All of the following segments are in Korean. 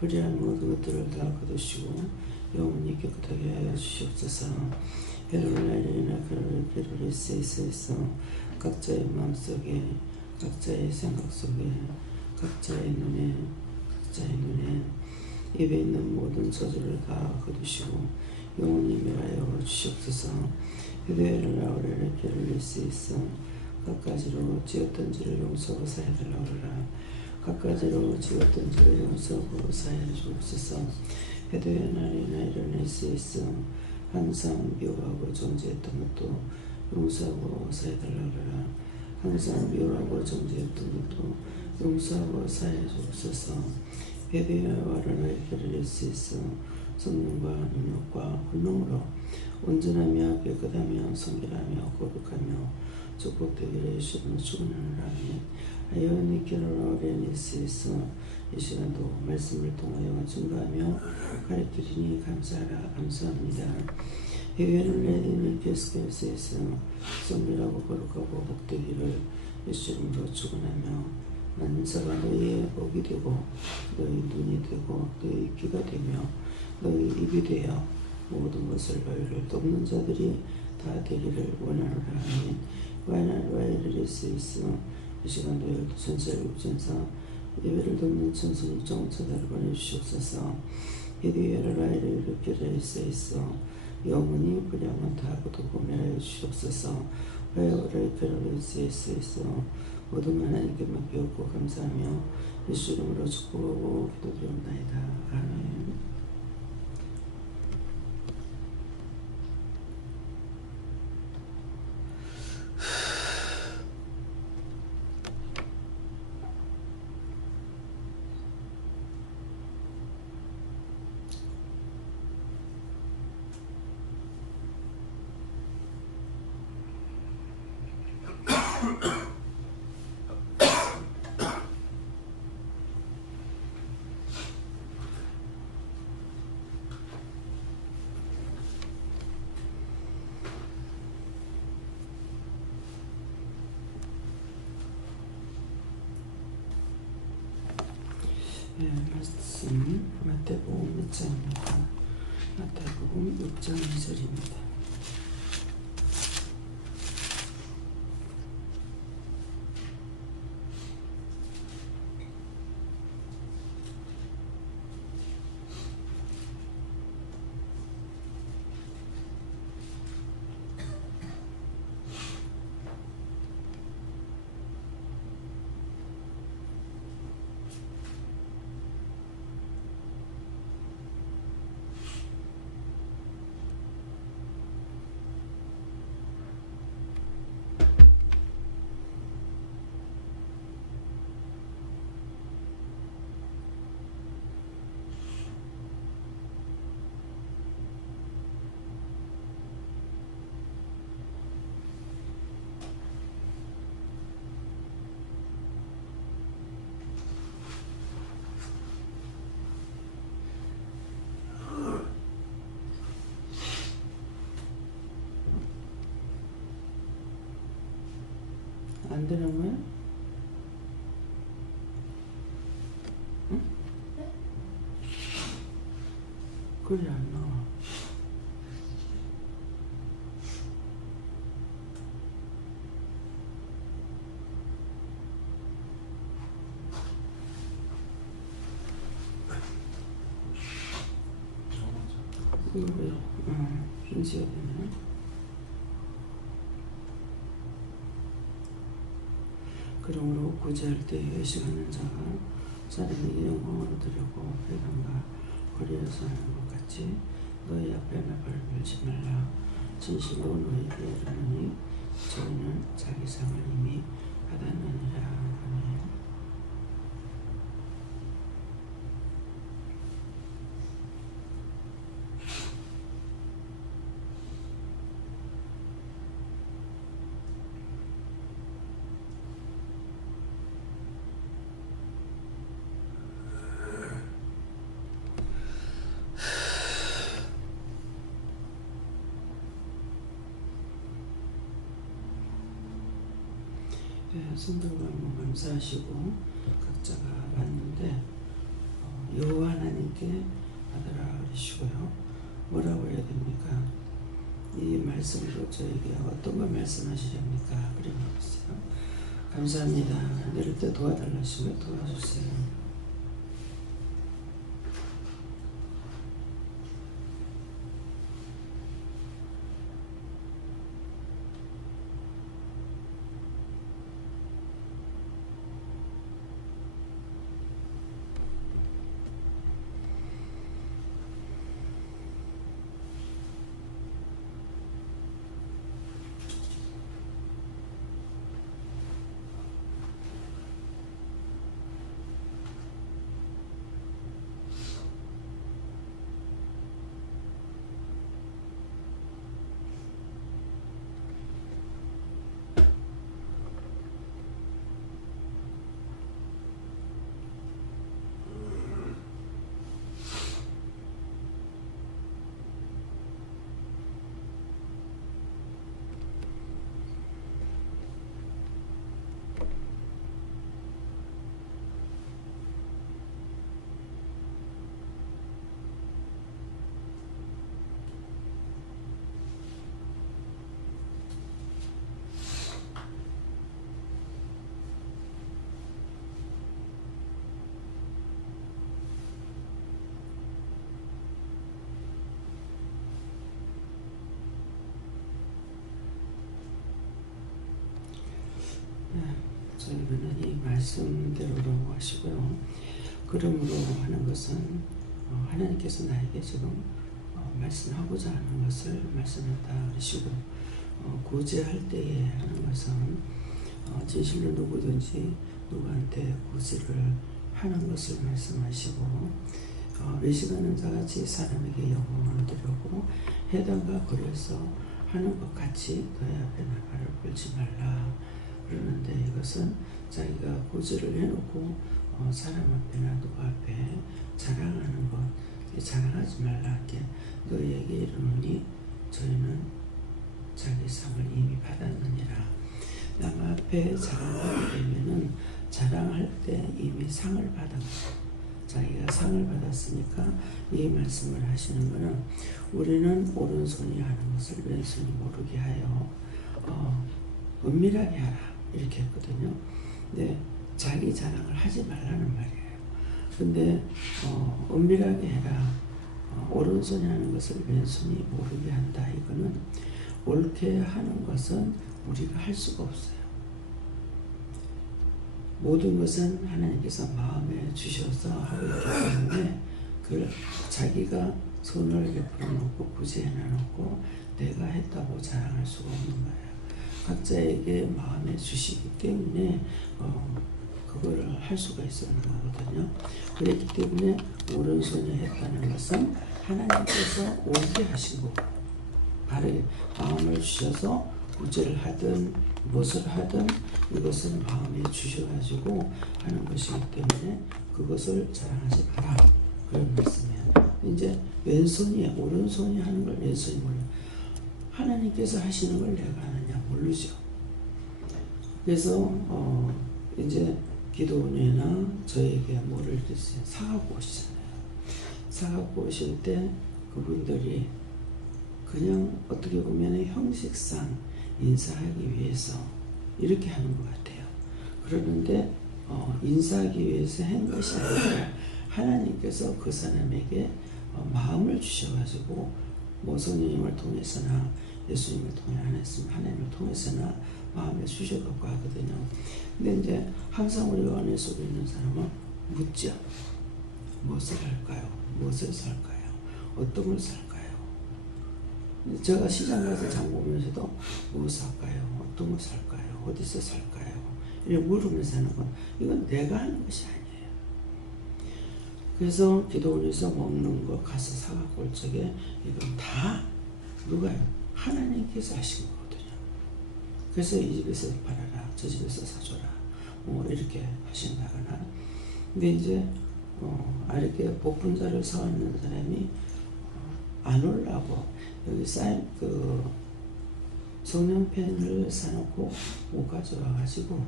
불의한 모든 것들을 다 거두시고 영원히 깨끗하게 하여 주시옵소서. 해를 날리나 그를 세이스에서 각자의 마음속에 각자의 생각 속에 각자의 눈에 입에 있는 모든 저주를 다 거두시고 영원히 멸하여 주시옵소서. 휴대를 나오려를 깨를 세이스 각가지로 지었던지를 용서하고 사해달라고 하라. 각가지로 지었던지를 용서하고 사해 주옵소서. 회도의 날이나 일어날 수 있어 항상 미워하고 정죄했던 것도 용서하고 사해달라고 하라. 항상 미워하고 정죄했던 것도 용서하고 사해 주옵소서. 회도의 와르나 일어날 수 있어 성령과 능력과 혼용으로 온전하며 깨끗하며 성결하며 거룩하며 축복되기를 예수님으로 축원하노라. 아멘. 하여니께로 오레니스에서 이 시간도 말씀을 통하여 증거하며 가르치리니 감사합니다. 해외를 내리니 계속해서 성결하고 거룩하고 복되기를 예수님으로 축원하며 만사가 너희의 복이 되고 너희 눈이 되고 너희 귀가 되며 너희 입이 되어 모든 것을 너희를 돕는 자들이 다 되기를 원하노라. 아멘. 와이를 수 있어 이 시간도 열두 천사 일곱 천사 예배를 돕는 천손이 정천사를 보내주시옵소서. 예배를 라이를 이렇게 수 있어 영원히 불량은 다 거두고 멸하여 주시옵소서. 와이를 이렇게 수 있어 모든 하나님께 맡기옵고 감사하며 예수 이름으로 축복하고 기도드리옵나이다. 아멘. 말씀 마태복음 6장입니다. 마태복음 6장 2절입니다. 안 되는 거야? 응? 글이 안 나와. 이거 왜? 인지가 되네. 그러므로 구제할 때 회식하는 자가 자기에게 영광으로 드리고 회당과 거리에서 하는 것 같이 너희 앞에 나팔을 불지 말라. 진실로 너희에게 이르노니 저희는 자기 상을 이미 받았느니라. 아멘. 성도가 감사하시고 각자가 왔는데 여호와 하나님 함께 받으라 그러시고요. 뭐라고 해야 됩니까? 이 말씀으로 저에게 어떤 걸 말씀하시렵니까? 그래 보세요. 감사합니다. 내릴 때 도와달라시고요. 도와주세요. 저희는 이 말씀대로로 하시고요. 그러므로 하는 것은 하나님께서 나에게 지금 말씀하고자 하는 것을 말씀했다 그러시고, 구제할 때에 하는 것은 진실로 누구든지 누구한테 구제를 하는 것을 말씀하시고, 외식하는 자같이 사람에게 영광을 드리고 해당과 거리에서 하는 것 같이 너희 앞에 나팔을 불지 말라 그러는데, 이것은 자기가 구제를 해놓고 사람 앞에나 누구 앞에 자랑하는 것, 자랑하지 말라 하게 너희에게 이르노니 저희는 자기 상을 이미 받았느니라. 남 앞에 자랑하게 되면은 자랑할 때 이미 상을 받은 거예요. 자기가 상을 받았으니까 이 말씀을 하시는 거는, 우리는 오른손이 하는 것을 왼손이 모르게 하여 은밀하게 하라 이렇게 했거든요. 근데 자기 자랑을 하지 말라는 말이에요. 근데 은밀하게 해라, 오른손이 하는 것을 왼손이 모르게 한다. 이거는 옳게 하는 것은 우리가 할 수가 없어요. 모든 것은 하나님께서 마음에 주셔서 하고 있기 때문에 그걸 자기가 손을 베풀어 놓고 구제해 놔놓고 내가 했다고 자랑할 수가 없는 거예요. 각자에게 마음에 주시기 때문에 그거를 할 수가 있었는 거거든요. 그렇기 때문에 오른손이 했다는 것은 하나님께서 옳게 하시고 바르게 마음을 주셔서 구제를 하든 무엇을 하든 이것은 마음에 주셔가지고 하는 것이기 때문에 그것을 자랑하지 마라 그런 말씀이에요. 이제 왼손이 오른손이 하는 걸 왼손이 몰라. 하나님께서 하시는 걸 내가 하느냐 모르죠. 그래서 이제 기도원이나 저에게 뭐를 드세요? 사갖고 오시잖아요. 사갖고 오실 때 그분들이 그냥 어떻게 보면 형식상 인사하기 위해서 이렇게 하는 것 같아요. 그러는데 인사하기 위해서 한 것이 아니라 하나님께서 그 사람에게 마음을 주셔가지고 성령님을 통해서나 예수님을 통해 하나님을 통해서나 마음에 주셔갖고 하거든요. 근데 이제 항상 우리가 은혜 속에 있는 사람은 묻죠. 무엇을 할까요? 무엇을 살까요? 어떤 걸 살까요? 제가 시장 가서 장 보면서도 무엇을 할까요? 어떤 걸 살까요? 어디서 살까요? 이렇게 물으면서 하는 건 이건 내가 하는 것이 아니에요. 그래서 기도원에서 먹는 거 가서 사갖고 올 적에 이건 다 누가요? 하나님께서 하신 거거든요. 그래서 이 집에서 팔아라, 저 집에서 사줘라, 이렇게 하신다거나. 근데 이제 이렇게 복분자를 사왔는 사람이 안 오려고 여기 쌓인 성냥펜을 사놓고 못 가져와가지고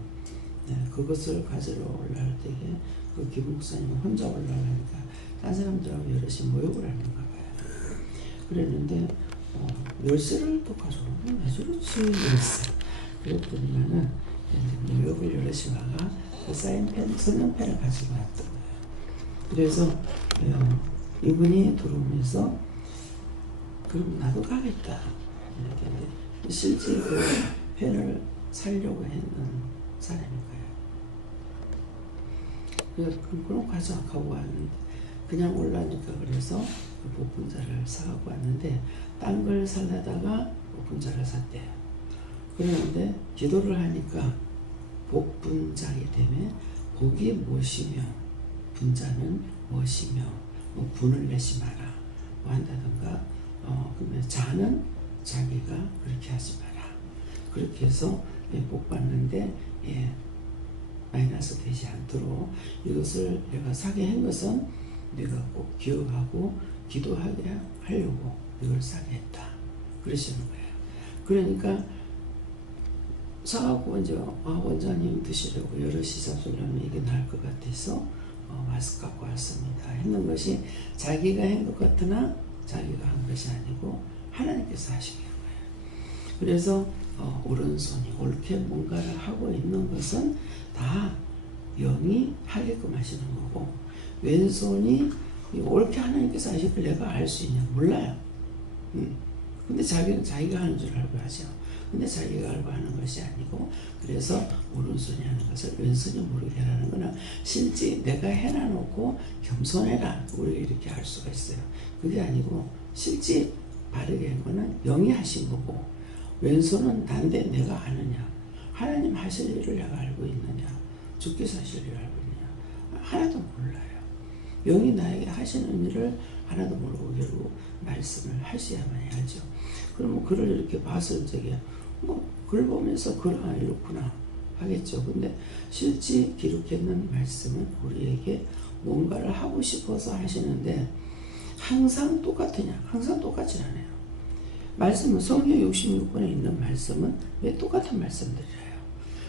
그것을 가지러 올라갈 때에 그 김목사님은 혼자 올라가니까 딴 사람들하고 여럿이 모욕을 하는가 봐요. 그랬는데 열쇠를 또 가져오고 왜 저렇지 이랬어. 그랬더니만은 모욕을 여럿이 와가 그 사인펜, 성명펜을 가지고 왔던 거예요. 그래서 이분이 들어오면서 그럼 나도 가겠다 이렇게 실제 그 펜을 살려고 했는 사람인 거예요. 그럼 가져가고 왔는데 그냥 올라니까 그래서 그 복분자를 사갖고 왔는데 딴 걸 살려다가 복분자를 샀대요. 그러는데 기도를 하니까 복분자이기 때문에 복이 무엇이며 분자는 무엇이며 뭐 분을 내지 마라 뭐 한다든가 그러면 자는 자기가 그렇게 하지 마라. 그렇게 해서 복 받는데 마이너스 되지 않도록 이것을 내가 사게 한 것은 내가 꼭 기억하고 기도하게 하려고 이걸 사게 했다. 그러시는 거예요. 그러니까 사갖고 이제 원장님 드시려고 여럿이 잡수려면 이게 나을 것 같아서 마스크 갖고 왔습니다. 했는 것이 자기가 한 것 같으나 자기가 한 것이 아니고 하나님께서 하신 거예요. 그래서 오른손이 옳게 뭔가를 하고 있는 것은 다 영이 하게끔 하시는 거고 왼손이 옳게 하나님께서 하실 걸 내가 알 수 있냐 몰라요. 근데 자기는 자기가 하는 줄 알고 하죠. 근데 자기가 알고 하는 것이 아니고 그래서 오른손이 하는 것을 왼손이 모르게 하라는 거는 실제 내가 해놔놓고 겸손해라 우리가 이렇게 할 수가 있어요. 그게 아니고 실제 바르게 한 거는 영이 하신 거고 왼손은 난데 내가 아느냐 하나님 하실 일을 내가 알고 있느냐 주께서 하실 일을 알고 있느냐 하나도 몰라요. 영이 나에게 하시는 일을 하나도 모르고 결국 말씀을 하셔야만 해야죠. 그러면 글을 이렇게 봤을 적에 글 보면서 이렇구나 하겠죠. 근데 실제 기록했는 말씀은 우리에게 뭔가를 하고 싶어서 하시는데 항상 똑같으냐? 항상 똑같지 않아요. 말씀은 성경 66권에 있는 말씀은 왜 똑같은 말씀들이에요.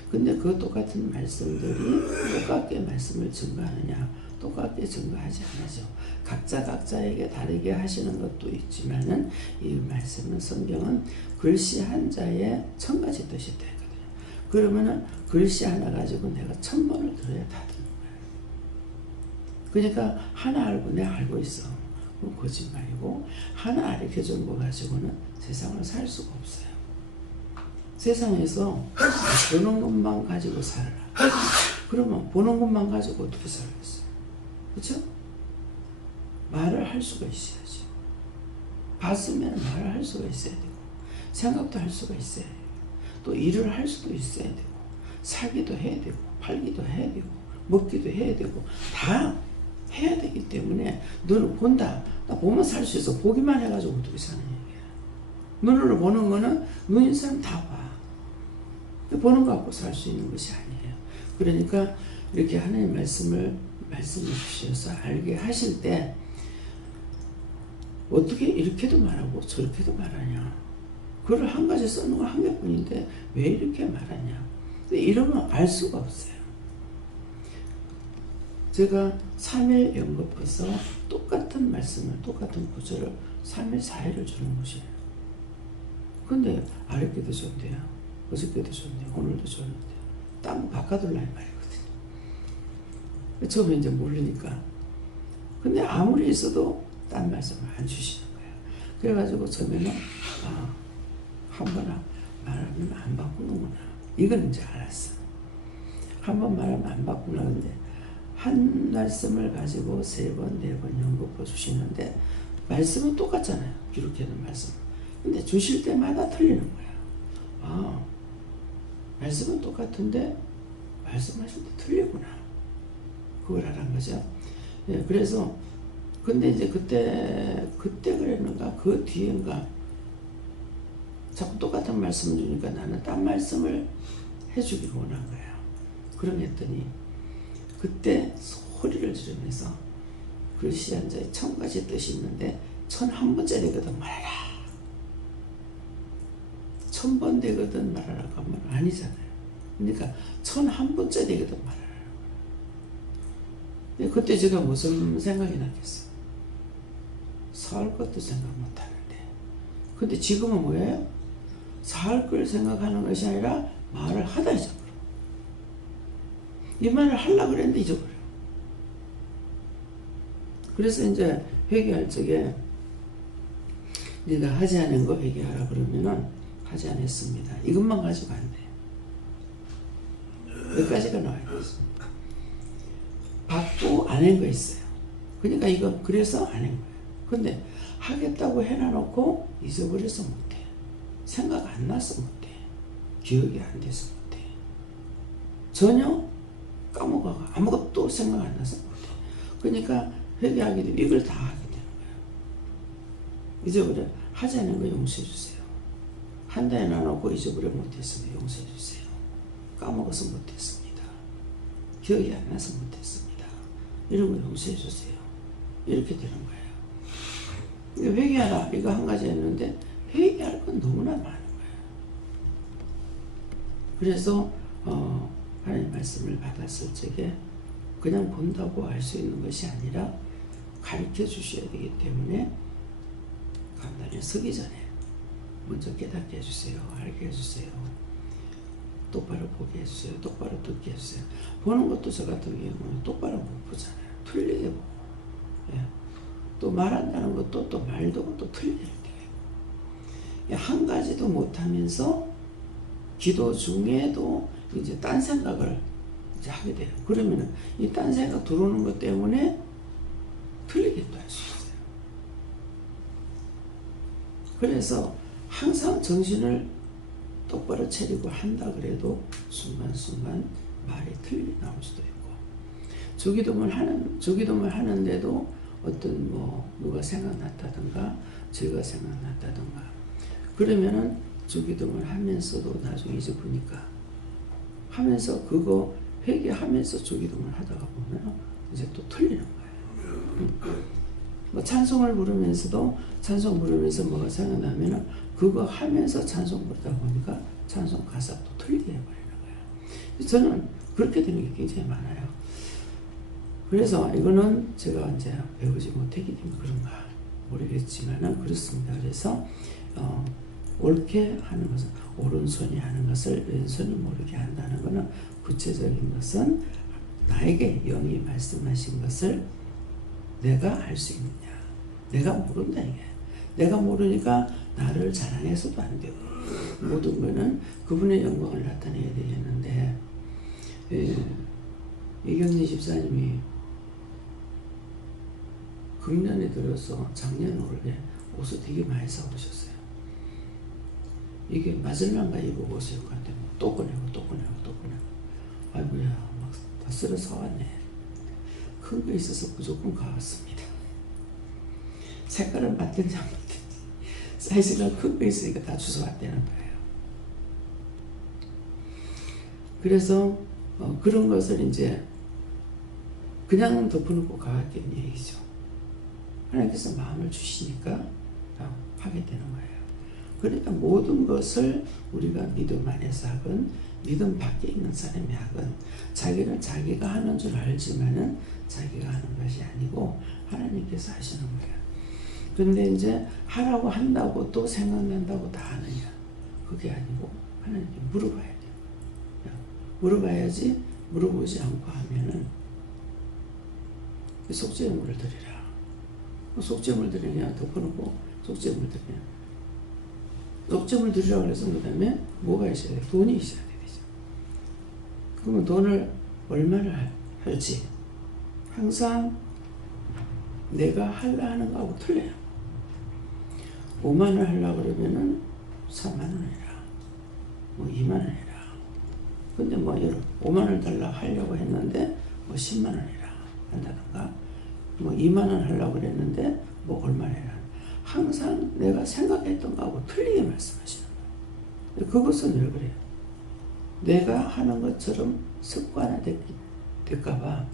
근데 그 똑같은 말씀들이 똑같게 말씀을 증거하느냐? 똑같게 증거하지 않아죠. 각자에게 다르게 하시는 것도 있지만은 이 말씀은 성경은 글씨 한자에 1000가지 뜻이 있다 했거든요. 그러면은 글씨 하나 가지고 내가 1000번을 들어야 다 듣는 거예요. 그러니까 하나 알고 내가 알고 있어. 그건 거짓말이고 하나 알려준 거 가지고는 세상을 살 수가 없어요. 세상에서 보는 것만 가지고 살아라. 그러면 보는 것만 가지고 어떻게 살겠어요? 그렇죠? 말을 할 수가 있어야지. 봤으면 말을 할 수가 있어야 되고 생각도 할 수가 있어야 되고 또 일을 할 수도 있어야 되고 사기도 해야 되고 팔기도 해야 되고 먹기도 해야 되고 다 해야 되기 때문에 너는 본다. 나 보면 살 수 있어. 보기만 해가지고 어떻게 사는 얘기야. 눈으로 보는 거는 눈인 사람 다 봐. 보는 거 갖고 살 수 있는 것이 아니에요. 그러니까 이렇게 하나님 말씀을 말씀해 주셔서 알게 하실 때 어떻게 이렇게도 말하고 저렇게도 말하냐. 글을 한 가지 써놓은 거 한 개뿐인데 왜 이렇게 말하냐. 근데 이러면 알 수가 없어요. 제가 3일 연급해서 똑같은 말씀을 똑같은 구절을 3일 4일을 주는 것이에요. 근데 아랫게도 좋은데요. 어저께도 좋은데요. 오늘도 좋은데요. 딴 거 바꿔둘라 이 말이거든요. 처음에 이제 모르니까. 근데 아무리 있어도 딴 말씀을 안 주시는 거예요. 그래가지고 처음에는 한 번 말하면 안 바꾸는구나. 이건 이제 알았어. 한 번 말하면 안 바꾸나. 근데 한 말씀을 가지고 3번, 4번 연급해 주시는데 말씀은 똑같잖아요. 기록해놓은 말씀. 근데 주실 때마다 틀리는 거예요. 말씀은 똑같은데 말씀하실 때 틀리구나. 그걸 하란 거죠. 예, 그래서 근데 이제 그때 그랬는가 그 뒤인가 자꾸 똑같은 말씀을 주니까 나는 딴 말씀을 해주기를 원한 거예요. 그러랬더니 그때 소리를 지르면서 글씨 한자에 1000가지 뜻이 있는데 1001번짜리거든 말하라. 1000번 되거든 말하라고 하면 아니잖아요. 그러니까 1001번짜리거든 말하라. 그때 제가 무슨 생각이 났겠어요? 살 것도 생각 못하는데. 근데 지금은 뭐예요? 살 걸 생각하는 것이 아니라 말을 하다 잊어버려. 이 말을 하려고 그랬는데 잊어버려. 그래서 이제 회개할 적에 네가 하지 않은 거 회개하라 그러면은 하지 않았습니다. 이것만 가지고 안 돼요. 여기까지가 나와야겠습니다. 받고 안 한 거 있어요. 그러니까 이거 그래서 안 한 거예요. 근데 하겠다고 해놔놓고 잊어버려서 못해. 생각 안 나서 못해. 기억이 안 돼서 못해. 전혀 까먹어가 아무것도 생각 안 나서 못해. 그러니까 회개하게 되면 이걸 다 하게 되는 거예요. 잊어버려. 하지 않은 거 용서해 주세요. 한다 해놔놓고 잊어버려 못했으면 용서해 주세요. 까먹어서 못했습니다. 기억이 안 나서 못했습니다. 이런 거 용서해 주세요. 이렇게 되는 거예요. 회개하라 이거 한 가지 했는데 회개할 건 너무나 많은 거예요. 그래서 하나님 말씀을 받았을 적에 그냥 본다고 알 수 있는 것이 아니라 가르쳐 주셔야 되기 때문에 간단히 서기 전에 먼저 깨닫게 해주세요. 알게 해주세요. 똑바로 보게 해주세요. 똑바로 듣게 해주세요. 보는 것도 저 같은 경우는 똑바로 못 보잖아요. 틀리게 보고. 예. 또 말한다는 것도 또 말도 또 틀릴 때가 있고. 한 가지도 못하면서 기도 중에도 이제 딴 생각을 이제 하게 돼요. 그러면은 이 딴 생각 들어오는 것 때문에 틀리게 또 할 수 있어요. 그래서 항상 정신을 똑바로 차리고 한다 그래도 순간순간 말이 틀리 나올 수도 있고, 주기도문 하는데도 어떤 누가 생각났다든가 제가 생각났다든가 그러면은 주기도문 하면서도 나중에 잊어보니까 하면서 그거 회개하면서 주기도문 하다가 보면 이제 또 틀리는 거예요. 찬송을 부르면서도 찬송 부르면서 뭐가 생각나면은 그거 하면서 찬송 부르다 보니까 찬송 가사가 또 틀리게 해버리는 거예요. 저는 그렇게 되는 게 굉장히 많아요. 그래서 이거는 제가 이제 배우지 못했기 때문에 그런가 모르겠지만은 그렇습니다. 그래서 옳게 하는 것은 오른손이 하는 것을 왼손이 모르게 한다는 것은 구체적인 것은 나에게 영이 말씀하신 것을 내가 알 수 있느냐. 내가 모른다 이게. 내가 모르니까 나를 자랑해서도 안 되고 모든 것은 그분의 영광을 나타내야 되겠는데 이경리 집사님이 금년에 들어서 작년 올해 옷을 되게 많이 사오셨어요. 이게 맞을만가 입고 옷을 입고 한데 또 꺼내고 아이고야 막 다 쓸어 사왔네. 큰 거 있어서 무조건 가왔습니다. 색깔은 맞든지 안 맞든지 사이즈가 큰 거 있으니까 다 주워왔다는 거예요. 그래서 그런 것을 이제 그냥 덮어놓고 가왔겠는 얘기죠. 하나님께서 마음을 주시니까 하게 되는 거예요. 그러니까 모든 것을 우리가 믿음 안에서 하건 믿음 밖에 있는 사람이 하건 자기는 자기가 하는 줄 알지만은 자기가 하는 것이 아니고 하나님께서 하시는 거예요. 그런데 이제 하라고 한다고 또 생각난다고 다 하느냐? 그게 아니고 하나님께 물어봐야 돼요. 물어봐야지 물어보지 않고 하면은 속죄물을 드리라. 속죄물 드리냐 덮어놓고 속죄물 드리냐. 속죄물 드리라고 해서 그 다음에 뭐가 있어야 돼? 돈이 있어야 되죠. 그러면 돈을 얼마나 할지 항상 내가 하려 하는 거하고 틀려요. 5만 원 하려고 그러면은 4만 원 해라. 2만 원 해라. 근데 5만 원 달라고 하려고 했는데 10만 원 해라. 한다든가 2만 원 하려고 그랬는데 얼마 해라. 항상 내가 생각했던 거하고 틀리게 말씀하시는 거예요. 그것은 왜 그래요? 내가 하는 것처럼 습관화될까봐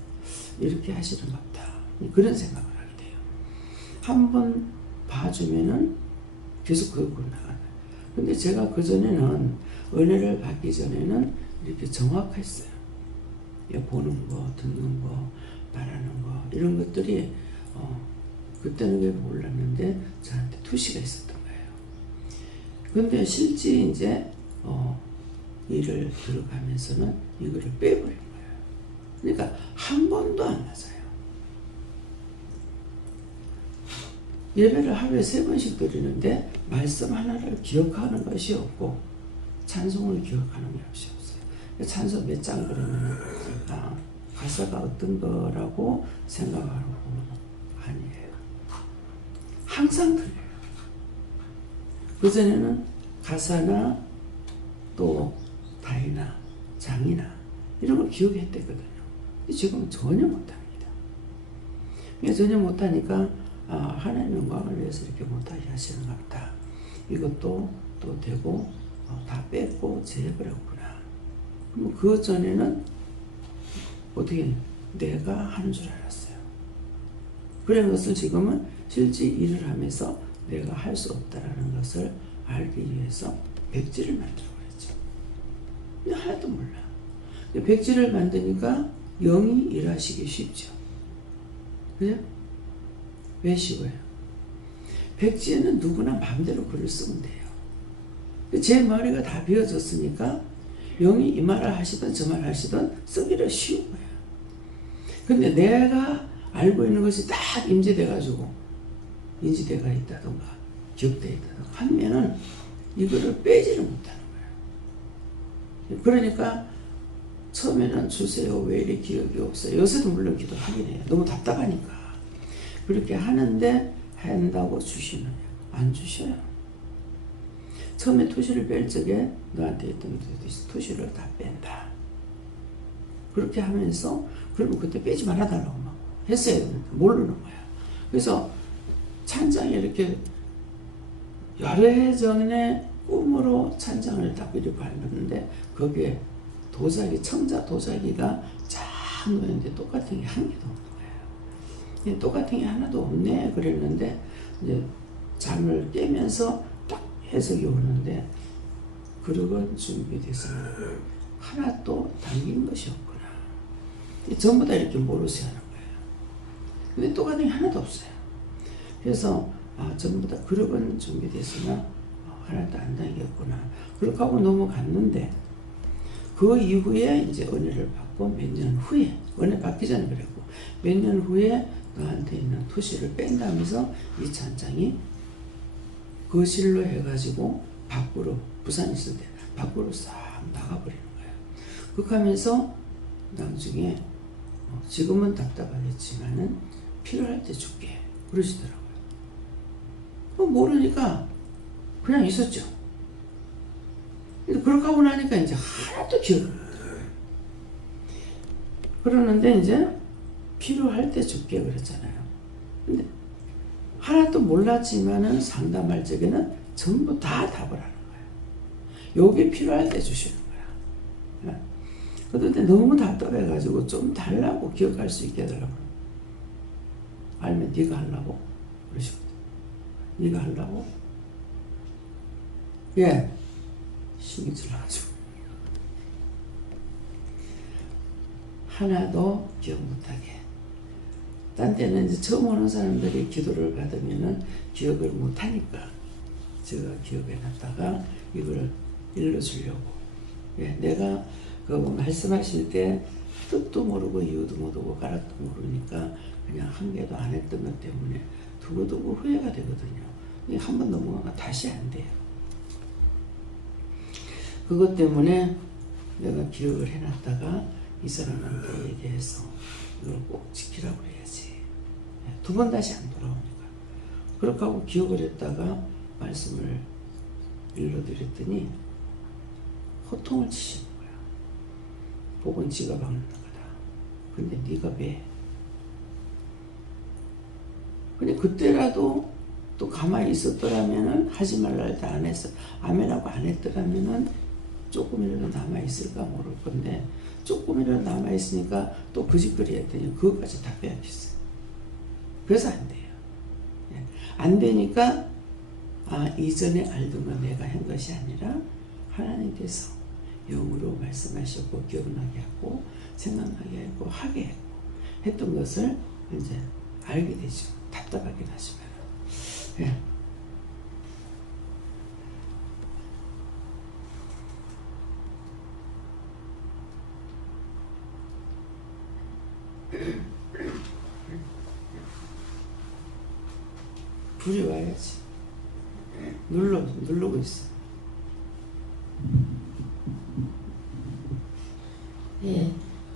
이렇게 하시는 것 같다. 그런 생각을 하게 돼요. 한번 봐주면은 계속 그걸 나가요. 근데 제가 그전에는 은혜를 받기 전에는 이렇게 정확했어요. 보는 거, 듣는 거, 말하는 거 이런 것들이 그때는 왜 몰랐는데 저한테 투시가 있었던 거예요. 근데 실제 이제 일을 들어가면서는 이거를 빼버린 거예요. 그러니까 한 번도 안 맞아요. 예배를 하루에 3번씩 드리는데 말씀 하나를 기억하는 것이 없고 찬송을 기억하는 것이 없어요. 찬송 몇 장 그러면 가사가 어떤 거라고 생각하고 아니에요. 항상 틀려요. 그전에는 가사나 또 다이나 장이나 이런 걸 기억했대거든요. 지금은 전혀 못합니다. 전혀 못하니까 하나님의 영광을 위해서 이렇게 못하게 하시는 것 같다. 이것도 또 되고 다 뺐고 제거했구나. 그럼 그 전에는 어떻게 내가 하는 줄 알았어요. 그런 것을 지금은 실제 일을 하면서 내가 할 수 없다라는 것을 알기 위해서 백지를 만들어 버렸죠. 하나도 몰라. 백지를 만드니까 영이 일하시기 쉽죠. 그죠? 왜 쉬워요? 백지에는 누구나 마음대로 글을 쓰면 돼요. 제 머리가 다 비워졌으니까 영이 이 말을 하시든 저 말을 하시든 쓰기를 쉬운 거예요. 근데 내가 알고 있는 것이 딱 임재돼가지고 인지대가 있다던가 기억되어 있다던가 하면은 이거를 빼지를 못하는 거예요. 그러니까 처음에는 주세요 왜 이렇게 기억이 없어요. 요새도 물론 기도하긴 해요. 너무 답답하니까. 그렇게 하는데 한다고 주시느냐? 안 주셔요. 처음에 토시를 뺄 적에 너한테 있던 토시를 다 뺀다. 그렇게 하면서 그러면 그때 빼지 말아달라고 막 했어야 되는데 모르는 거야. 그래서 찬장에 이렇게 여러 해 전에 꿈으로 찬장을 딱 이렇게 밟았는데 거기에 도자기, 청자 도자기가 쫙 놓였는데 똑같은 게 한 개도 없는 거예요. 똑같은 게 하나도 없네 그랬는데 이제 잠을 깨면서 딱 해석이 오는데 그릇은 준비돼서 하나도 담긴 것이 없구나. 전부 다 이렇게 모르쇠 하는 거예요. 근데 똑같은 게 하나도 없어요. 그래서 전부 다 그릇은 준비됐으나 하나도 안 담겼구나. 그렇게 하고 넘어갔는데 그 이후에 이제 은혜를 받고 몇 년 후에 은혜 받기 전에 그랬고 몇 년 후에 너한테 있는 토시를 뺀다면서 이 찬장이 거실로 해가지고 밖으로 부산 있을 때 밖으로 싹 나가버리는 거예요. 그렇게 하면서 나중에 지금은 답답하겠지만은 필요할 때 줄게 그러시더라고요. 모르니까 그냥 있었죠. 그렇게 하고 나니까 이제 하나도 기억이 안 나요. 그러는데 이제 필요할 때 줄게 그랬잖아요. 근데 하나도 몰랐지만은 상담할 적에는 전부 다 답을 하는 거예요. 요게 필요할 때 주시는 거야. 그런데 너무 답답해가지고 좀 달라고 기억할 수 있게 해달라고. 알면 네가 하려고 그러시거든. 네가 하려고? 예. 신경 질러가지고. 하나도 기억 못하게. 딴 때는 이제 처음 오는 사람들이 기도를 받으면은 기억을 못하니까 제가 기억해놨다가 이걸 일러주려고. 예, 내가 그 말씀하실 때 뜻도 모르고 이유도 모르고 가락도 모르니까 그냥 한 개도 안 했던 것 때문에 두고두고 후회가 되거든요. 한 번 넘어가면 다시 안 돼요. 그것 때문에 내가 기억을 해놨다가 이 사람한테 얘기해서 이걸 꼭 지키라고 해야지. 두 번 다시 안 돌아오니까. 그렇게 하고 기억을 했다가 말씀을 일러드렸더니 호통을 치시는 거야. 복은 지가 막는 거다. 근데 네가 왜? 근데 그때라도 또 가만히 있었더라면은 하지 말라 할 때 안 했어. 아멘하고 안 했더라면은 조금이라도 남아있을까 모를 건데 조금이라도 남아있으니까 또 그 짓거리 했더니 그것까지 다 빼앗겼어요. 그래서 안 돼요. 안 되니까 이전에 알던 건 내가 한 것이 아니라 하나님께서 영으로 말씀하셨고 기억나게 하고 생각나게 하고 하게 했고 했던 것을 이제 알게 되죠. 답답하긴 하지만. 예. 불이 와야지. 누르고 있어. 예,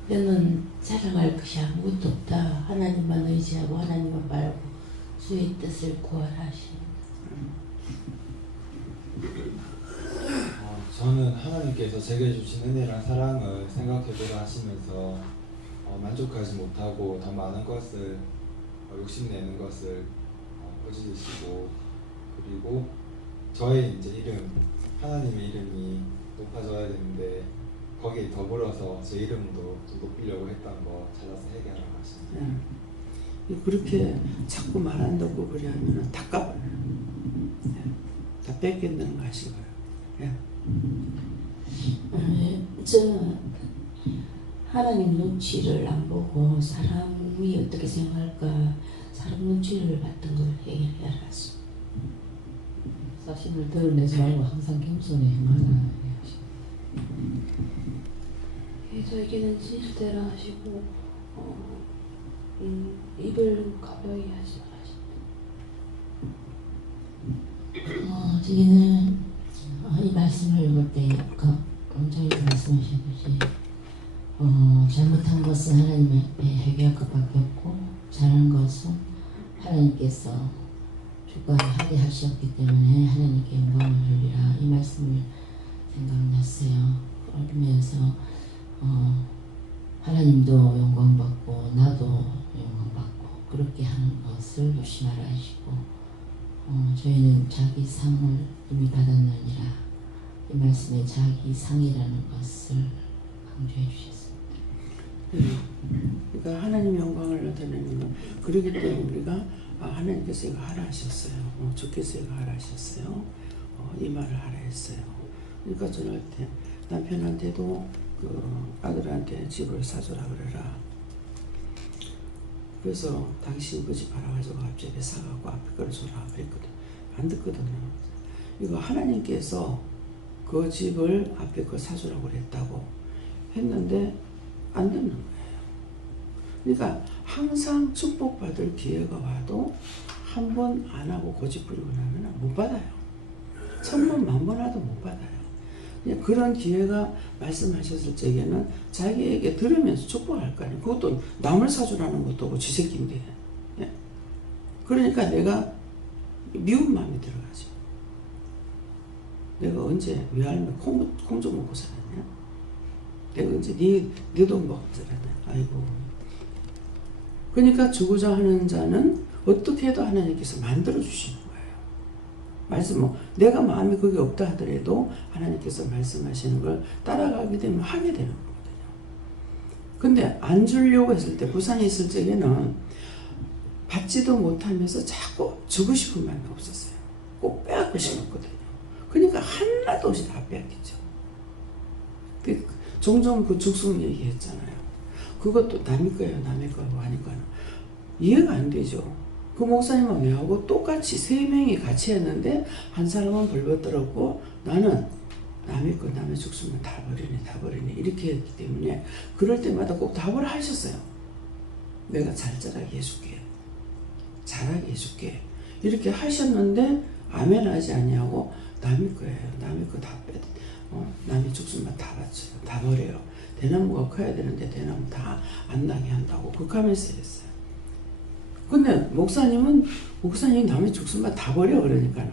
너는 자랑할 것이 아무것도 없다. 하나님만 의지하고 하나님만 바라고 주의 뜻을 구하라 하십니다. 저는 하나님께서 제게 주신 은혜랑 사랑을 생각해보라 하시면서 만족하지 못하고 더 많은 것을 욕심내는 것을 꾸짖으시고, 그리고 저의 이제 이름, 하나님의 이름이 높아져야 되는데 거기에 더불어서 제 이름도 좀 높이려고 했던 거 찾아서 해결하라고 하십니다. 그렇게 자꾸 말한다고 그래 하면 다 까버려요. 다 뺏긴다는 거 아시고요. 저 하나님 눈치를 안 보고 사람이 어떻게 생각할까 사람 눈치를 봤던 걸 해결해야 하십니다. 자신을 드러내지 말고 항상 겸손히 행하라. 저에게는 진실대로 하시고 입을 가벼이 하시라 하십니다. 저희는 이 말씀을 읽을 때 원장님 말씀하셨듯이 잘못한 것은 하나님 앞에 회개할 것밖에 없고 잘한 것은 하나님께서 주관하게 하셨기 때문에 하나님께 영광을 돌리라, 이 말씀을 생각났어요. 그러면서 하나님도 영광받고 나도 영광받고 그렇게 하는 것을 조심하라 하시고, 저희는 자기 상을 이미 받았느니라, 이 말씀에 자기 상이라는 것을 강조해 주셨습니다. 그러니까 하나님 영광을 나타내는 건 그러기 때문에 우리가 하나님께서 이거 하라 하셨어요. 주께서 이거 하라 하셨어요. 이 말을 하라 했어요. 그러니까 저는 때 남편한테도 그 아들한테 집을 사주라 그래라. 그래서 당신 그 집 팔아가지고 앞집에 사가고 앞에 걸 줘라 그랬거든. 안 듣거든요. 이거 하나님께서 그 집을 앞에 걸 사주라고 그랬다고 했는데 안 듣는 거예요. 그러니까 항상 축복받을 기회가 와도 한 번 안 하고 고집 부리고 나면 못 받아요. 천번 만번 와도 못 받아요. 그런 기회가 말씀하셨을 적에는 자기에게 들으면서 축복할 거 아니에요. 그것도 남을 사주라는 것도 없고 지새끼인데. 그러니까 내가 미운 마음이 들어가죠. 내가 언제 외할매 콩 좀 먹고 살았냐? 내가 언제 네 돈 먹고 살았냐? 아이고. 그러니까 주고자 하는 자는 어떻게 해도 하나님께서 만들어 주시는 거예요. 말씀 내가 마음이 그게 없다 하더라도 하나님께서 말씀하시는 걸 따라가게 되면 하게 되는 거거든요. 근데 안 주려고 했을 때, 부산에 있을 적에는 받지도 못하면서 자꾸 주고 싶은 마음이 없었어요. 꼭 빼앗고 싶었거든요. 그러니까 하나도 없이 다 빼앗겼죠. 종종 그 죽순 얘기했잖아요. 그것도 남의 거예요, 남의 거고 하니까 이해가 안 되죠. 그 목사님은 왜하고 똑같이 세 명이 같이 했는데 한 사람은 벌벌 떨었고 나는 남의 거 남의 죽순은 다 버리네 이렇게 했기 때문에 그럴 때마다 꼭 답을 하셨어요. 내가 잘 자라게 해줄게, 잘하게 해줄게 이렇게 하셨는데 아멘 하지 아니하고 남의 거예요. 남의 거 다 빼, 남의 죽순만 다 바쳐요. 다 버려요. 대나무가 커야 되는데 대나무 다 안 나게 한다고 극하면서 했어요. 근데 목사님 남의 죽순만 다 버려 그러니까는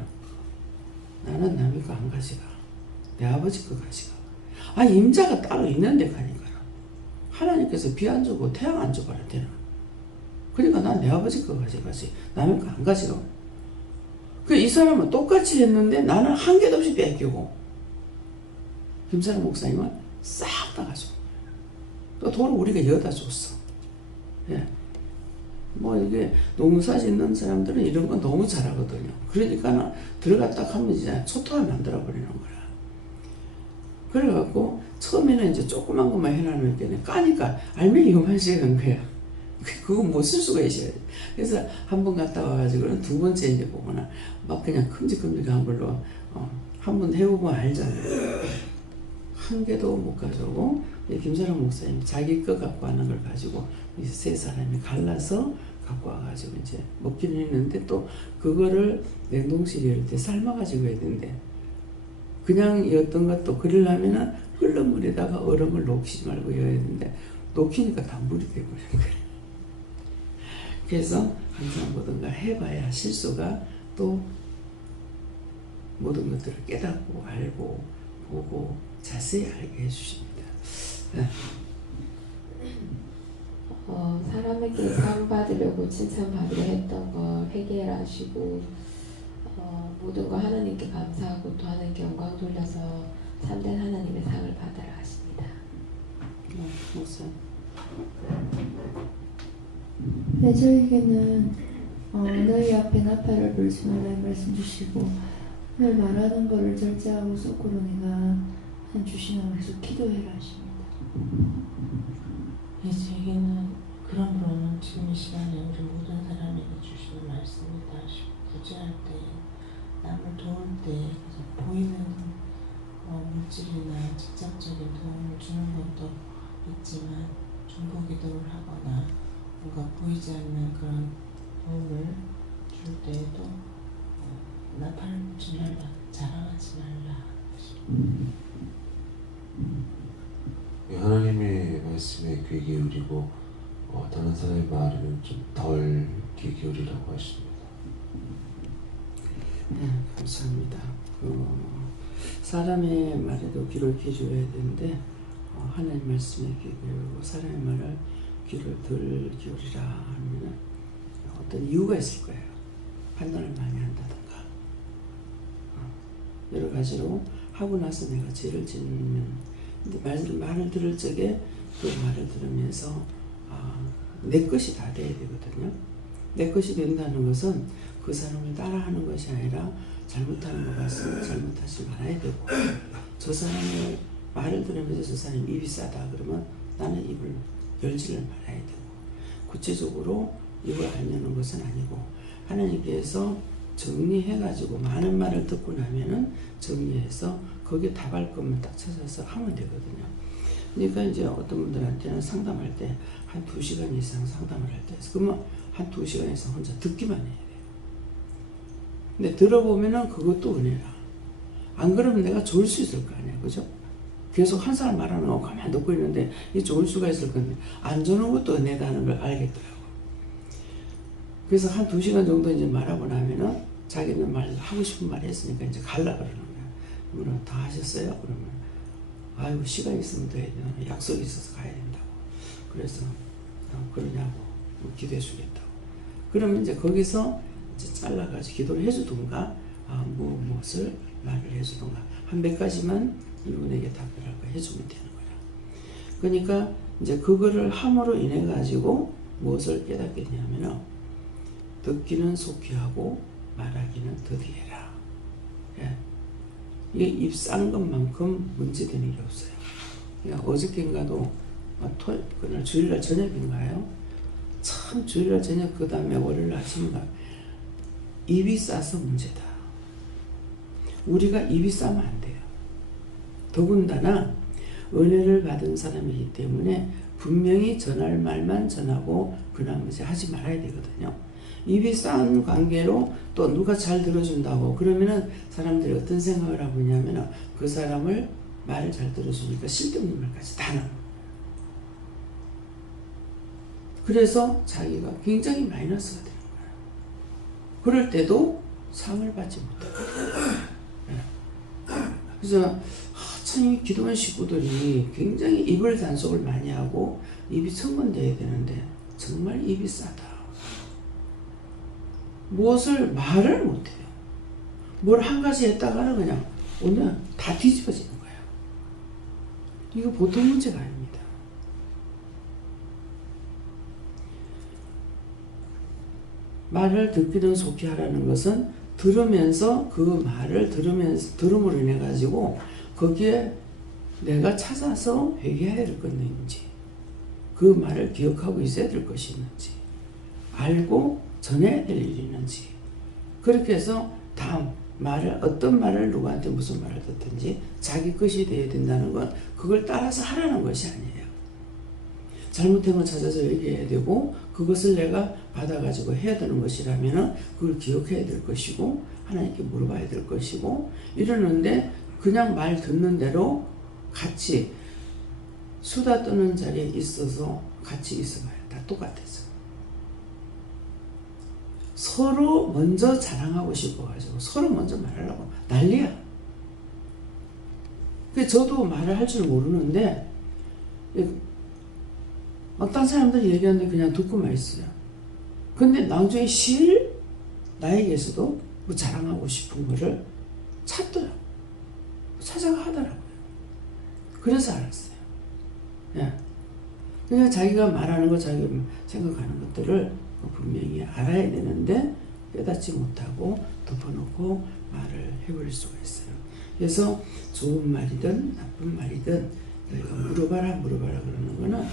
나는 남의 거 안 가져가. 내 아버지 거 가져가. 임자가 따로 있는데 가니까는 하나님께서 비 안 주고 태양 안 주고 할 때는 그러니까 난 내 아버지 거 가져가지 남의 거 안 가져가. 이 사람은 똑같이 했는데 나는 한 개도 없이 뺏기고 김사람 목사님은 싹 다 가져온 거예요. 또 돈을 우리가 여다 줬어. 예. 이게 농사 짓는 사람들은 이런 건 너무 잘하거든요. 그러니까 들어갔다 하면 이제 초토화 만들어버리는 거야. 그래갖고 처음에는 이제 조그만 것만 해놔놓으니까 까니까 알맹이 요만씩 한 거야. 그건 못 쓸 수가 있어야 돼. 그래서 한 번 갔다 와가지고는 두 번째 이제 보거나 막 그냥 큼직큼직한 걸로 한 번 해보면 알잖아요. 한 개도 못 가져오고 김사랑 목사님 자기 거 갖고 하는 걸 가지고 이제 세 사람이 갈라서 갖고 와가지고 이제 먹기는 했는데 또 그거를 냉동실에 이럴 때 삶아가지고 해야 된대. 그냥 어떤 것도 그러려면은 끓는 물에다가 얼음을 녹이지 말고 여야 되는데 녹이니까 다 물이 돼버리는 거예요. 그래서 항상 뭐든가 해봐야 실수가 또 모든 것들을 깨닫고 알고 보고 자세히 알게 해주십니다. 네. 사람에게 상 받으려고 칭찬받으려 했던 걸 회개하시고 모든 거 하나님께 감사하고 또 하나님께 영광 돌려서 참된 하나님의 상을 받으러 가십니다. 목사님. 네, 저에게는 너희 앞에 나팔을 불지 말라 말씀 주시고 오늘 말하는 거를 절제하고 쏟고로니가 주시면 계속 기도해라 하십니다. 네, 제게는 그러므로는 지금 이 시간에 우리 모든 사람에게 주시는 말씀이다. 구제할 때, 남을 도울 때 보이는 물질이나 직접적인 도움을 주는 것도 있지만 중보기도를 하거나 뭔가 보이지 않는 그런 도움을 줄 때에도 나팔을 불지 말라, 자랑하지 말라. 하나님의 말씀에 귀 기울이고 다른 사람의 말을 좀 덜 귀 기울이라고 하십니다. 네, 감사합니다. 사람의 말에도 귀를 기울여야 되는데 하나님 말씀에 귀 기울이고 사람의 말을 귀를 덜 기울이라 하면 어떤 이유가 있을 거예요. 판단을 많이 한다든가 여러 가지로 하고 나서 내가 죄를 짓는 근데 말을 들을 적에 그 말을 들으면서 내 것이 다 돼야 되거든요. 내 것이 된다는 것은 그 사람을 따라하는 것이 아니라 잘못하는 것 같으면 잘못하지 말아야 되고 저 사람의 말을 들으면서 저 사람이 입이 싸다 그러면 나는 입을 열지를 말아야 되고 구체적으로 입을 안 여는 것은 아니고 하나님께서 정리해가지고 많은 말을 듣고 나면은 정리해서 거기에 답할 것만 딱 찾아서 하면 되거든요. 그러니까 이제 어떤 분들한테는 상담할 때 한 2시간 이상 상담을 할 때 그러면 한 2시간 이상 혼자 듣기만 해야 돼요. 근데 들어보면은 그것도 은혜라. 안 그러면 내가 좋을 수 있을 거 아니야. 그죠? 계속 한 사람 말하는 거 가만히 듣고 있는데 이 좋을 수가 있을 건데 안 좋은 것도 은혜다는 걸 알겠더라고. 그래서 한 2시간 정도 이제 말하고 나면은 자기는 하고 싶은 말 했으니까 이제 갈라 그러는 거야. 그러면 다 하셨어요? 그러면 아이고 시간 있으면 더 해야 되나 약속이 있어서 가야 된다고. 그래서 그러냐고 기도해 주겠다고. 그러면 이제 거기서 이제 잘라가지고 기도를 해주든가 무엇을 말을 해주든가 한 몇 가지만 이분에게 답변할 거 해주면 되는 거야. 그러니까 이제 그거를 함으로 인해 가지고 무엇을 깨닫겠냐면은 듣기는 속히 하고 말하기는 더디해라. 예. 이게 입 싼 것만큼 문제되는 게 없어요. 그러니까 어저께인가도 그날 주일날 저녁인가요? 참 주일날 저녁 그 다음에 월요일 아침인가 입이 싸서 문제다. 우리가 입이 싸면 안 돼요. 더군다나 은혜를 받은 사람이기 때문에 분명히 전할 말만 전하고 그 나머지 하지 말아야 되거든요. 입이 싼 관계로 또 누가 잘 들어준다고 그러면은 사람들이 어떤 생각을 하고 있냐면 그 사람을 말을 잘 들어주니까 쓸데없는 말까지 다 나와요. 그래서 자기가 굉장히 마이너스가 되는 거예요. 그럴 때도 상을 받지 못해요. 그래서 참 이 기도원 식구들이 굉장히 입을 단속을 많이 하고 입이 청건돼야 되는데 정말 입이 싸다. 무엇을 말을 못해요. 뭘 한 가지 했다가는 그냥 오늘 다 뒤집어지는 거예요. 이거 보통 문제가 아닙니다. 말을 듣기는 속히 하라는 것은 들으면서 그 말을 들음으로 인해 가지고 거기에 내가 찾아서 회개해야 될 건지 그 말을 기억하고 있어야 될 것이 있는지, 알고 전해야 될 일이 있는지, 그렇게 해서 다음 말을, 어떤 말을 누구한테 무슨 말을 듣든지 자기 것이 되어야 된다는 건 그걸 따라서 하라는 것이 아니에요. 잘못된 걸 찾아서 얘기해야 되고 그것을 내가 받아가지고 해야 되는 것이라면 그걸 기억해야 될 것이고 하나님께 물어봐야 될 것이고 이러는데 그냥 말 듣는 대로 같이 수다 떠는 자리에 있어서 같이 있어봐요. 다 똑같아서. 서로 먼저 자랑하고 싶어가지고 서로 먼저 말하려고 난리야. 저도 말을 할 줄 모르는데 어떤 사람들이 얘기하는데 그냥 듣고만 있어요. 근데 나중에 나에게서도 뭐 자랑하고 싶은 거를 찾더라고요. 찾아가 하더라고요. 그래서 알았어요. 예. 그러니까 자기가 말하는 거, 자기가 생각하는 것들을 분명히 알아야 되는데 깨닫지 못하고 덮어놓고 말을 해버릴 수가 있어요. 그래서 좋은 말이든 나쁜 말이든 물어봐라 그러는 거는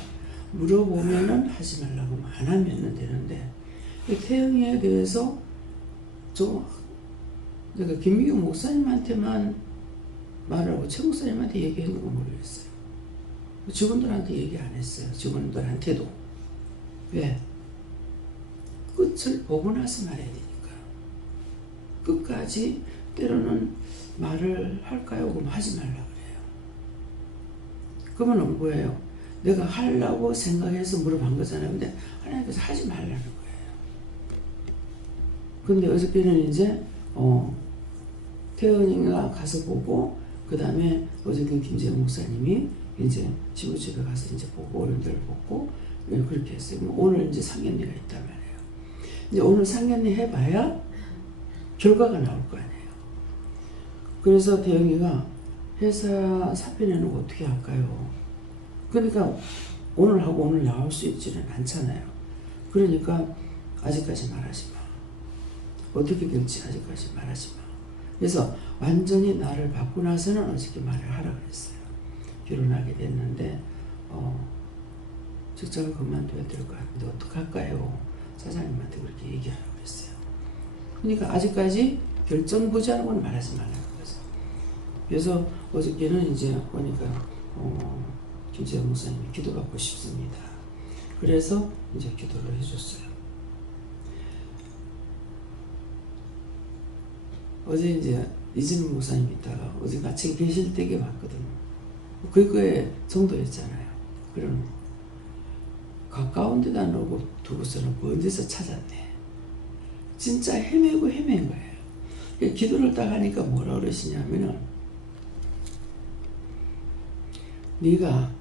물어보면은 하지 말라고 하면 안 하면 되는데 태영이에 대해서 내가 김미경 목사님한테만 말하고 최 목사님한테 얘기했는 건 모르겠어요. 직원들한테 얘기 안 했어요. 직원들한테도. 왜? 끝을 보고 나서 말해야 되니까. 끝까지 때로는 말을 할까요? 그럼 하지 말라 그래요. 그러면 뭐예요? 내가 하려고 생각해서 물어본 거잖아요. 근데 하나님께서 하지 말라는 거예요. 근데 어저께는 이제 태연이가 가서 보고 그 다음에 어저께 김재영 목사님이 이제 시부집에 가서 이제 보고 어른들을 보고 그렇게 했어요. 오늘 이제 상견례가 있단 말이에요. 이제 오늘 상견례 해봐야 결과가 나올 거 아니에요. 그래서 태영이가 회사 사표 내는 거 어떻게 할까요? 그러니까 오늘 하고 오늘 나올 수 있지는 않잖아요. 그러니까 아직까지 말하지 마. 어떻게 될지 아직까지 말하지 마. 그래서 완전히 나를 받고 나서는 어저께 말을 하라 그랬어요. 결혼하게 됐는데 직장을 그만둬야 될 것 같은데 어떡할까요? 사장님한테 그렇게 얘기하라고 그랬어요. 그러니까 아직까지 결정보자는 건 말하지 말라고 그랬어요. 그래서 어저께는 이제 보니까 김재영 목사님이 기도받고 싶습니다. 그래서 이제 기도를 해줬어요. 어제 이제 이진우 목사님 있다가 어제 같이 계실 때게 봤거든요. 그거에 정도였잖아요. 그럼 가까운 데다 놓고 두고서는 먼 데서 찾았네. 진짜 헤맨 거예요. 기도를 딱 하니까 뭐라 그러시냐면은 네가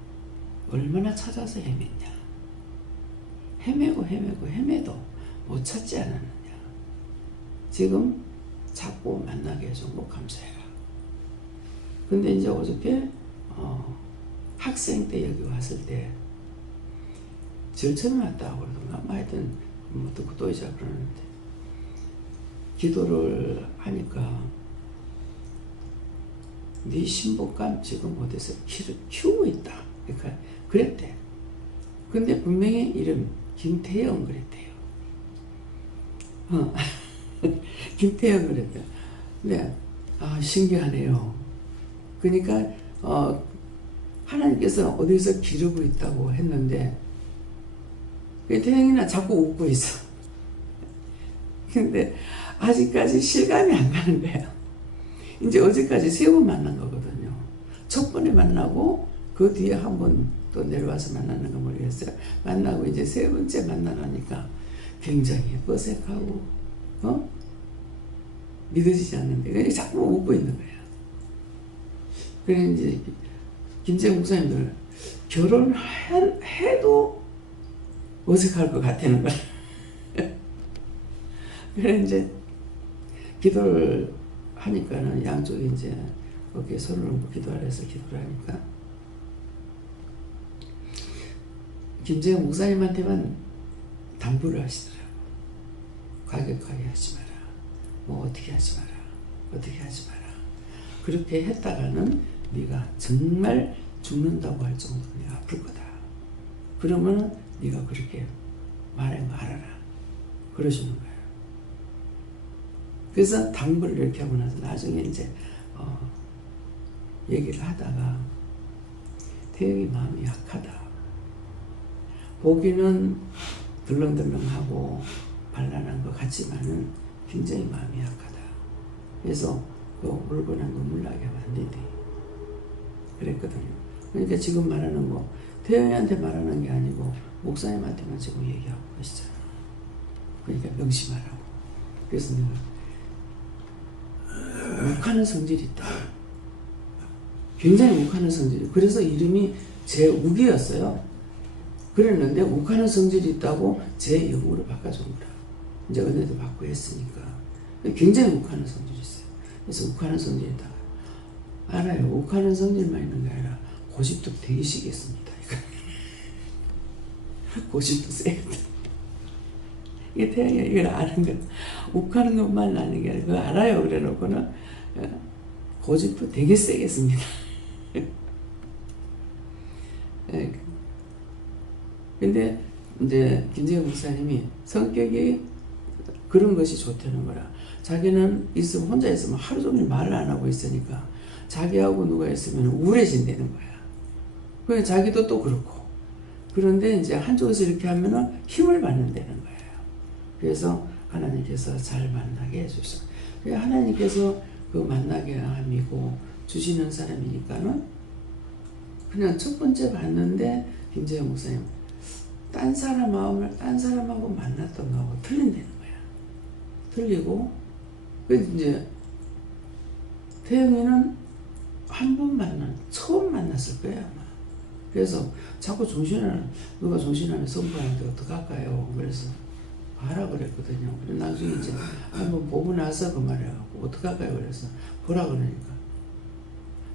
얼마나 찾아서 헤맸냐. 헤매도 못 찾지 않았느냐. 지금 찾고 만나게 해준 거 감사해라. 근데 이제 어저께 학생 때 여기 왔을 때 제일 처음에 왔다고 그러던가 하여튼 뭐 듣고 또 이제 그러는데 기도를 하니까 네 신복감 지금 어디서 키우고 있다. 그러니까 그랬대. 근데 분명히 이름 김태영 그랬대요. 김태영 그랬대요. 근데 신기하네요. 그러니까 하나님께서 어디서 기르고 있다고 했는데 태영이나 자꾸 웃고 있어. 근데 아직까지 실감이 안 가는 거예요. 이제 어제까지 3번 만난 거거든요. 첫 번에 만나고 그 뒤에 한 번 또 내려와서 만나는 거 모르겠어요. 만나고 이제 3번째 만나니까 굉장히 어색하고 믿어지지 않는데 그냥 자꾸 웃고 있는 거예요. 그래 이제 김재영 목사님들 결혼해도 어색할 것 같다는 거야. 그래 이제 기도를 하니까는 양쪽에 이제 어깨에 손을 얹고 기도하라 해서 기도를 하니까 김재영 목사님한테만 당부를 하시더라고. 과격하게 하지 마라. 뭐 어떻게 하지 마라. 어떻게 하지 마라. 그렇게 했다가는 네가 정말 죽는다고 할 정도로 네가 아플 거다. 그러면 네가 그렇게 말아라. 그러시는 거예요. 그래서 당부를 이렇게 하고 나서 나중에 이제 얘기를 하다가 태영이 마음이 약하다. 보기는 덜렁덜렁하고 반란한 것 같지만은 굉장히 마음이 약하다. 그래서 그 울거나 눈물 나게 하면 안 된대. 그랬거든요. 그러니까 지금 말하는 거 태영이한테 말하는 게 아니고 목사님한테만 지금 얘기하고 계시잖아. 그러니까 명심하라고. 그래서 내가 욱하는 성질이 있다. 굉장히 욱하는 성질이. 그래서 이름이 제욱이었어요. 그랬는데 욱하는 성질이 있다고 제영으로 바꿔준 거라. 이제 은혜도 받고 했으니까. 굉장히 욱하는 성질이 있어요. 그래서 욱하는 성질이 있다. 알아요. 욱하는 성질만 있는 게 아니라 고집도 되게 시겠습니다. 고집도 세겠다. 이게 태양이가 이걸 아는 거. 욱하는 것만 아는 게 아니라 그거 알아요. 그래 놓고는 고집도 되게 세겠습니다. 근데 이제 김재영 목사님이 성격이 그런 것이 좋다는 거라. 자기는 있으면 혼자 있으면 하루 종일 말을 안 하고 있으니까 자기하고 누가 있으면 우울해진다는 거야. 그래 자기도 또 그렇고. 그런데 이제 한쪽에서 이렇게 하면은 힘을 받는다는 거예요. 그래서 하나님께서 잘 만나게 해주셔. 하나님께서 그 만나게 함이고 주시는 사람이니까는 그냥 첫 번째 봤는데 김재영 목사님 딴 사람 마음을 딴 사람하고 만났던 거하고 틀린다는 거야. 틀리고 그래서 이제 태영이는 한 번 처음 만났을 거야 아마. 그래서 자꾸 누가 정신하는 성부한테 어떡할까요? 그래서 봐라 그랬거든요. 그래서 나중에 이제 한번 보고 나서 그 말을 하고 어떡할까요? 그래서 보라 그러니까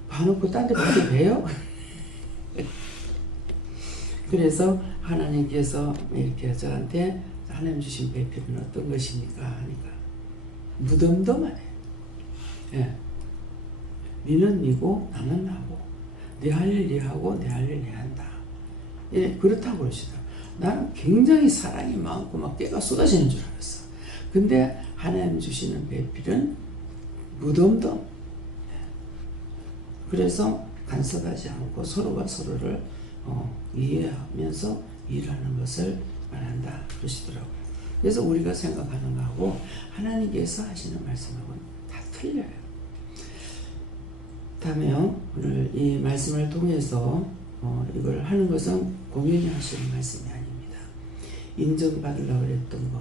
봐놓고 딴 데 봐도 돼요? 그래서 하나님께서 이렇게 저한테 하나님 주신 배필은 어떤 것입니까? 하니까 무덤덤하네. 예. 니는 니고 나는 나고 네 할 일 네 하고 내 할 일 내 한다. 예, 그렇다고 그러시더라고요. 나는 굉장히 사랑이 많고 막 깨가 쏟아지는 줄 알았어. 근데 하나님 주시는 배필은 무덤덤. 그래서 간섭하지 않고 서로가 서로를 이해하면서 일하는 것을 말한다 그러시더라고요. 그래서 우리가 생각하는 거하고 하나님께서 하시는 말씀하고는 다 틀려요. 다음에 오늘 이 말씀을 통해서 이걸 하는 것은 공연히 하시는 말씀이 아닙니다. 인정받으려고 그랬던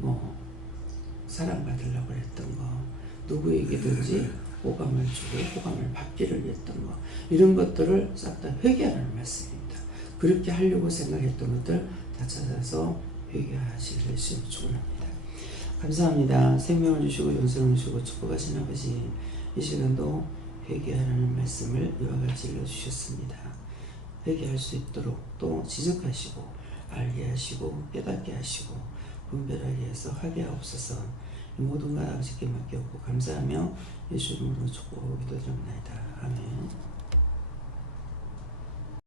거, 사랑받으려고 그랬던 거, 누구에게든지 호감을 주고 호감을 받기를 했던 거, 이런 것들을 싹 다 회개하라는 말씀입니다. 그렇게 하려고 생각했던 것들 다 찾아서 회개하시길 축원합니다. 감사합니다. 생명을 주시고 영생을 주시고 축복하신 아버지, 이 시간도 회개하라는 말씀을 이와 같이 일러주셨습니다. 회개할 수 있도록 또 지적하시고 알게 하시고 깨닫게 하시고 분별하게 해서 하게 하옵소서. 모든 것 아버지께 맡겼고 감사하며 예수 이름으로 축복하고 기도드립니다. 아멘.